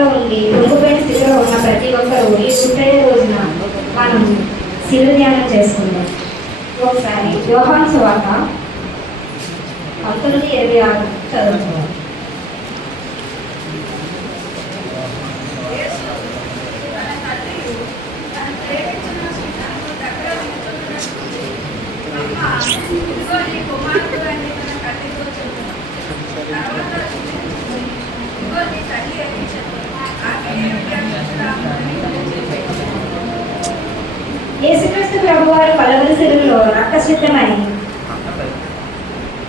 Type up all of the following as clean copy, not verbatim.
స్థితిలో ఉండి లొంగిపోయిన స్థితిలో ఉన్న ప్రతి ఒక్కరూ ఈ పుట్టిన రోజున మనం శిలువ ధ్యానం చేసుకుందాం. ఒకసారి యోహాను సువార్త 19:26 చదువుతున్నాం. యేసుక్రీస్తు ప్రభువారు పలువురు శిలువలో రక్తసిద్ధమై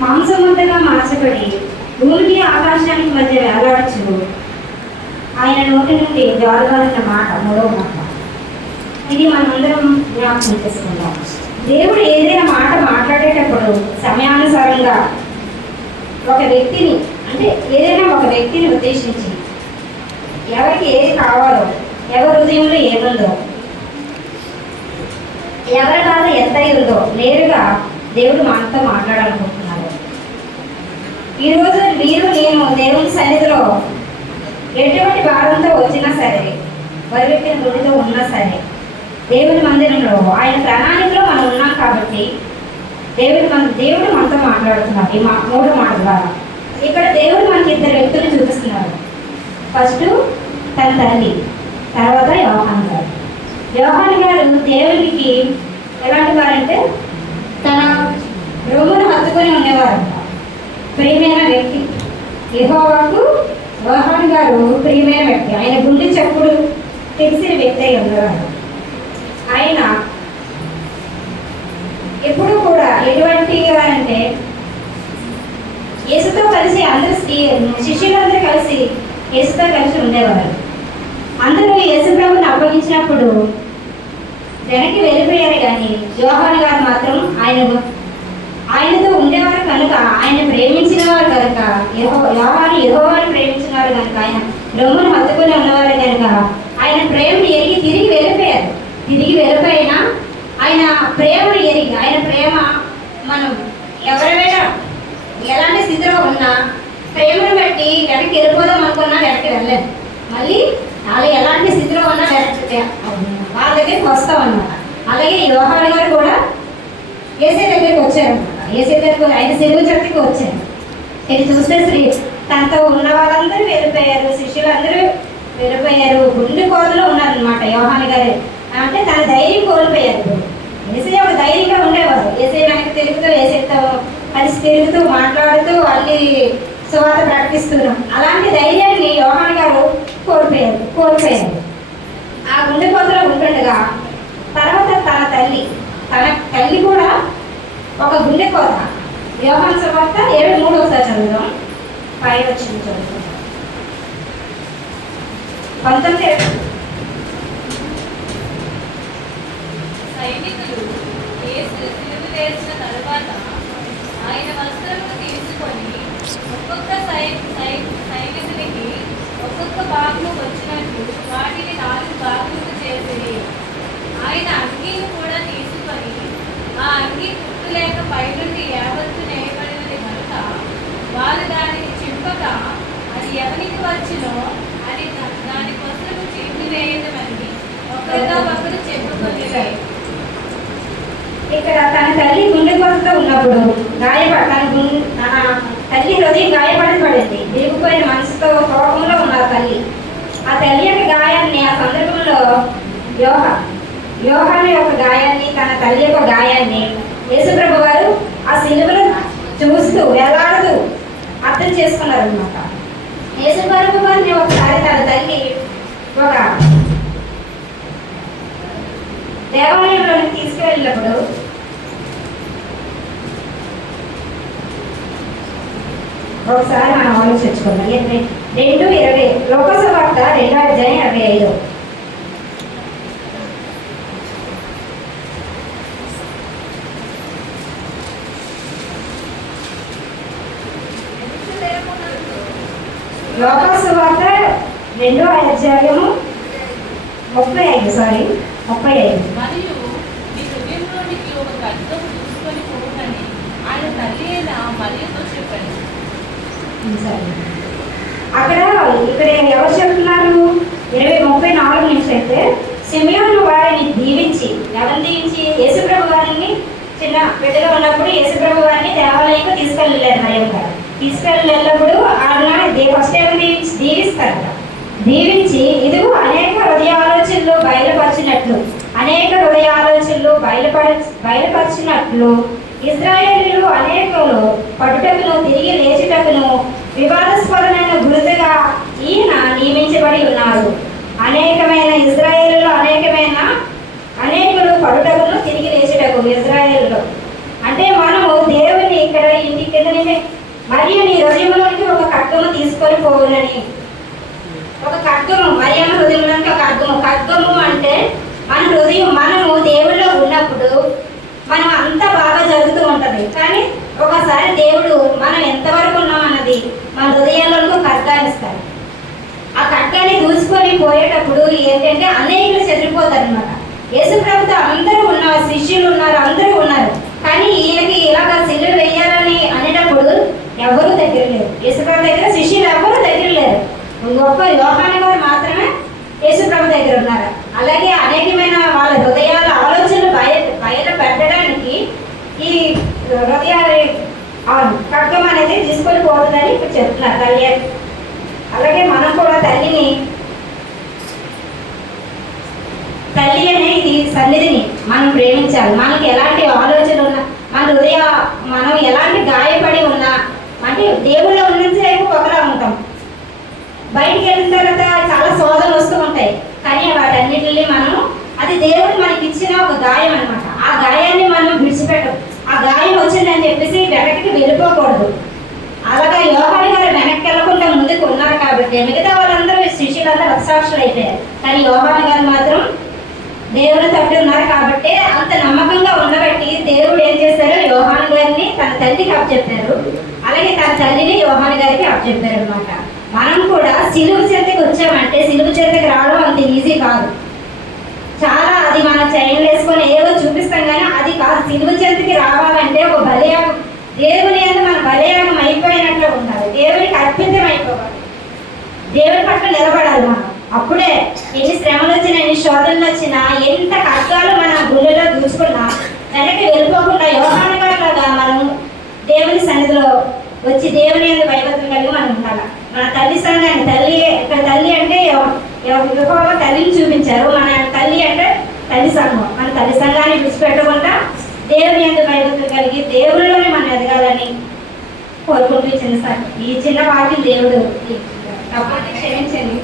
మాంసముద్దగా మార్చబడి భూమికి ఆకాశానికి మధ్య వేలాడుచు ఆయన నోటి నుండి జారుగారిన మాట, మూడవ మాట. ఇది మనందరం జ్ఞాపకం చేసుకుందాం. దేవుడు ఏదైనా మాట మాట్లాడేటప్పుడు సమయానుసారంగా ఒక వ్యక్తిని, అంటే ఏదైనా ఒక వ్యక్తిని ఉద్దేశించి ఎవరికి ఏది కావాలో, ఎవరి హృదయంలో ఏముందో, ఎవరి బాధ ఎంత ఉందో నేరుగా దేవుడు మనతో మాట్లాడాలనుకుంటున్నారు. ఈరోజు మీరు నేను దేవుని సన్నిధిలో ఎటువంటి భారంతో వచ్చినా సరే, వరివెట్టిన గుడితో ఉన్నా సరే, దేవుని మందిరంలో ఆయన ప్రణాళికలో మనం ఉన్నాం కాబట్టి దేవుడు మనతో మాట్లాడుతున్నారు. ఈ మూడు మాట ద్వారా ఇక్కడ దేవుడు మనకి ఇద్దరు వ్యక్తులు చూపిస్తున్నారు. ఫస్ట్ తన తల్లి, తర్వాత యోహాను గారు. యోహాను గారు దేవునికి ఎలాంటి వారంటే తన రొమ్మును హత్తుకొని ఉండేవారంట. ప్రియమైన వ్యక్తి. యెహోవాకు యోహాను గారు ప్రియమైన వ్యక్తి. ఆయన గుండె చప్పుడు తెలిసిన వ్యక్తి అయి ఉండేవారు. ఆయన ఎప్పుడు కూడా ఎటువంటి వారంటే యేసుతో కలిసి అందరూ శిష్యులందరూ కలిసి యేసుతో కలిసి ఉండేవారు. అందరూ యేసు ప్రభుని అప్పగించినప్పుడు వెనక్కి వెళ్ళిపోయారు, కానీ యోహాను గారు మాత్రం ఆయనతో ఉండేవారు కనుక, ఆయన ప్రేమించిన వారు కనుక, యెహోవాను ప్రేమించిన వారు కనుక, ఆయన రొమ్మును హత్తుకొని ఉన్నవారు కనుక ఆయన ప్రేమను ఎరిగి తిరిగి వెళ్ళిపోయారు. తిరిగి వెళ్ళిపోయినా ఆయన ప్రేమను ఎరిగి, ఆయన ప్రేమ మనం ఎవరైనా ఎలాంటి స్థితిలో ఉన్నా ప్రేమను బట్టి వెనక్కి వెళ్ళిపోదాం అనుకున్నా వెనక్కి వెళ్ళలేదు. మళ్ళీ వాళ్ళు ఎలాంటి స్థితిలో ఉన్నా వెనక్కి వాళ్ళ దగ్గరికి వస్తాం అన్నమాట. అలాగే యోహాను గారు కూడా యేసయ్య దగ్గరికి వచ్చారనమాట. యేసయ్య దగ్గరకు ఆయన శిలువ చెట్టుకి వచ్చారు. ఇది చూస్తే తనతో ఉన్న వాళ్ళందరూ వెళ్ళిపోయారు, శిష్యులందరూ వెళ్ళిపోయారు. గుండె కోతలో ఉన్నారనమాట యోహాను గారు. అంటే తన ధైర్యం కోల్పోయారు. యేసయ్య ఒక ధైర్యంగా ఉండేవారు. యేసయ్య వెనక్కి తిరుగుతూ, యేసయ్యతో కలిసి తిరుగుతూ, మాట్లాడుతూ, అన్ని సువార్త ప్రకటిస్తున్నాం. అలాంటి ధైర్యాన్ని యోహాను గారు కోల్పోయారు. ఆ గుండె కోతలో ఉంటుండగా తర్వాత తన తల్లి కూడా ఒక గుండె కోత. యోహాను సువార్త 7:3 ఒకసారి చదువుదాం. 5 వచ్చింది చదువుతాం. 19 సైనికులు యేసు సిలువ వేసిన తరువాత ఆయన వస్త్రమును తీసుకొని ఒక్కొక్క సైనికునికి ఒక్కొక్క భాగము వచ్చినట్లు వాటిని 4 భాగములు చేసి ఆయన అంగీని కూడా తీసుకొని, ఆ అంగీ కుట్టు లేక పైనుండి యావత్తు నేయబడినది కనుక వారు దానిని చింపక అది ఎవరికి వచ్చినో అది దాని కోసము చింపి వేయదమని ఒకరితో ఒకరు చెప్పుకొని. ఇక్కడ తన తల్లి గుండె కోతతో ఉన్నప్పుడు తన తల్లి హృదయం గాయపడింది. విరిగిపోయిన మనసుతో కోపంలో ఉన్నారు తల్లి. ఆ తల్లి యొక్క గాయాన్ని, ఆ సందర్భంలో యోహాను యొక్క గాయాన్ని, తన తల్లి యొక్క గాయాన్ని యేసుప్రభు వారు ఆ సిలువను చూస్తూ వేలాడుతూ అర్థం చేసుకున్నారు అనమాట. యేసుప్రభు వారిని ఒకసారి తన తల్లి ఒక దేవాలయంలోకి తీసుకువెళ్ళినప్పుడు ఒకసారి మనం ఆలోచించుకుందాం. 2:20 లోకాసు వార్త 2:25. లోకాసు వార్త 2:35. మరియు మీ హృదయంలోనికి ఒక ఖడ్గము తీసుకొని పోవునని ఆయన తల్లి అయిన మరియతో చెప్పండి. ఇక్కడ ఎవరు చెప్తున్నారు? సిమియోను వారిని దీవించి, ఎవరిని దీవించి? యేసుప్రభు వారిని చిన్న బిడ్డగా ఉన్నప్పుడు యేసుప్రభు వారిని దేవాలయంకు తీసుకెళ్ళారు మరియమ్మ గారు. తీసుకెళ్ళినప్పుడు ఆయన ఫస్ట్ ఏమని దీవిస్తారు కదా. దీవించి ఇదిగో అనేక హృదయ ఆలోచనలు బయలుపరిచినట్లు, అనేక హృదయ ఆలోచనలు బయలుపరిచినట్లు ఇశ్రాయేలీయులు అనేకులు పడుటకును తిరిగి లేచుటకును వివాదాస్పదమైన గురుతుగా ఈయన నియమించబడి ఉన్నారు. అనేకమైన ఇశ్రాయేలీయులు అనేకులు పడుటకును తిరిగి లేచుటకు. ఇశ్రాయేలులో అంటే మనము దేవుని ఇక్కడ ఇంటి కింద నుండి మరియు నీ హృదయంలోనికి ఒక ఖడ్గము తీసుకొని పోవునని. ఒక ఖడ్గము, మరియమ్మ హృదయంలోనికి ఒక ఖడ్గము అంటే మన హృదయం, మనము దేవుళ్ళో ఉన్నప్పుడు మనం అంతా బాగా జరుగుతూ ఉంటుంది. కానీ ఒకసారి దేవుడు మనం ఎంతవరకు ఉన్నాం అన్నది మన హృదయాల్లో ఖడ్గాన్ని ఇస్తారు. ఆ ఖడ్గాన్ని దూసుకొని పోయేటప్పుడు ఏంటంటే అనేకులు చెదిరిపోతారు అనమాట. యేసుప్రభుతో అందరూ ఉన్నారు, శిష్యులు ఉన్నారు, అందరూ ఉన్నారు. కానీ ఈయనకి ఇలాగ సిలువ వేయాలని అనేటప్పుడు ఎవరూ దగ్గర లేరు. యేసుప్రభు దగ్గర శిష్యులు ఎవరూ దగ్గర లేరు. గొప్ప యోహాను గారు మాత్రమే యేసుప్రభు దగ్గర ఉన్నారు. అలాగే అనేకమైన వాళ్ళ హృదయాల ఆలోచనలు బయట పెట్టడానికి ఈ హృదయ ఖడ్గం అనేది తీసుకొని పోతుందని ఇప్పుడు చెప్తున్నారు తల్లి. అలాగే మనం కూడా తల్లి అనే ఇది సన్నిధిని మనం ప్రేమించాలి. మనకి ఎలాంటి ఆలోచనలు ఉన్నా, మన మనం ఎలాంటి గాయపడి ఉన్నా, అంటే దేవుళ్ళో ఉన్నంతసేపు ఒకలా ఉంటాం. బయటికి వెళ్ళిన తర్వాత చాలా శోధనలు వస్తూ ఉంటాయి. కానీ వాటన్నిటిని మనం, అది దేవుడు మనకి ఇచ్చిన ఒక గాయం అనమాట. ఆ గాయాన్ని మనం విడిచిపెట్టం. ఆ గాయం వచ్చిందని చెప్పేసి వెనక్కి వెళ్ళిపోకూడదు. అలాగా యోహాను గారు వెనక్కి వెళ్ళకుండా ముందుకు ఉన్నారు కాబట్టి మిగతా వాళ్ళందరూ శిష్యులందరూ రక్షాక్షులు అయిపోయారు. కానీ యోహాను గారు మాత్రం దేవుని తట్టు ఉన్నారు కాబట్టి అంత నమ్మకంగా ఉండబట్టి దేవుడు ఏం చేశారు, యోహాను గారిని తన తల్లికి అప్పచెప్పారు. అలాగే తన తల్లిని యోహాను గారికి అప్పచెప్పారు అనమాట. మనం కూడా సిలువు చెంతకి వచ్చామంటే సిలువు చెంతకి రావడం అంత ఈజీ కాదు. చాలా అది మనం చైన్లు వేసుకొని ఏవో చూపిస్తాం కానీ అది కాదు. సిలువు చెంతకి రావాలంటే ఒక బలియాగం, దేవుని అందు మన బలియాగం అయిపోయినట్లు ఉండాలి. దేవునికి అర్పితం అయిపోవాలి. దేవుని పట్ల నిలబడాలి మనం. అప్పుడే ఎన్ని శ్రమలు వచ్చినా, ఎన్ని శోధనలు వచ్చినా, ఎంత కష్టాలు మన గుళ్ళలో దూచుకున్నా వెనక్కి వెళ్ళిపోకుండా యోహాను గారిలాగా మనం దేవుని సన్నిధిలో వచ్చి దేవుని అందు భయభక్తులు కలిగి మనం ఉండాలి. మన తల్లి సంఘాన్ని, ఇక్కడ తల్లి అంటే ఎక్కువగా తల్లిని చూపించారు. మన తల్లి అంటే తల్లి సంఘం. మన తల్లి సంఘాన్ని విడిచిపెట్టకుండా దేవుని అందు భయభక్తులు కలిగి దేవుళ్ళలోనే మనం ఎదగాలని కోరుకుంటూ ఈ చిన్న వాక్యం దేవుడు క్షమించండి.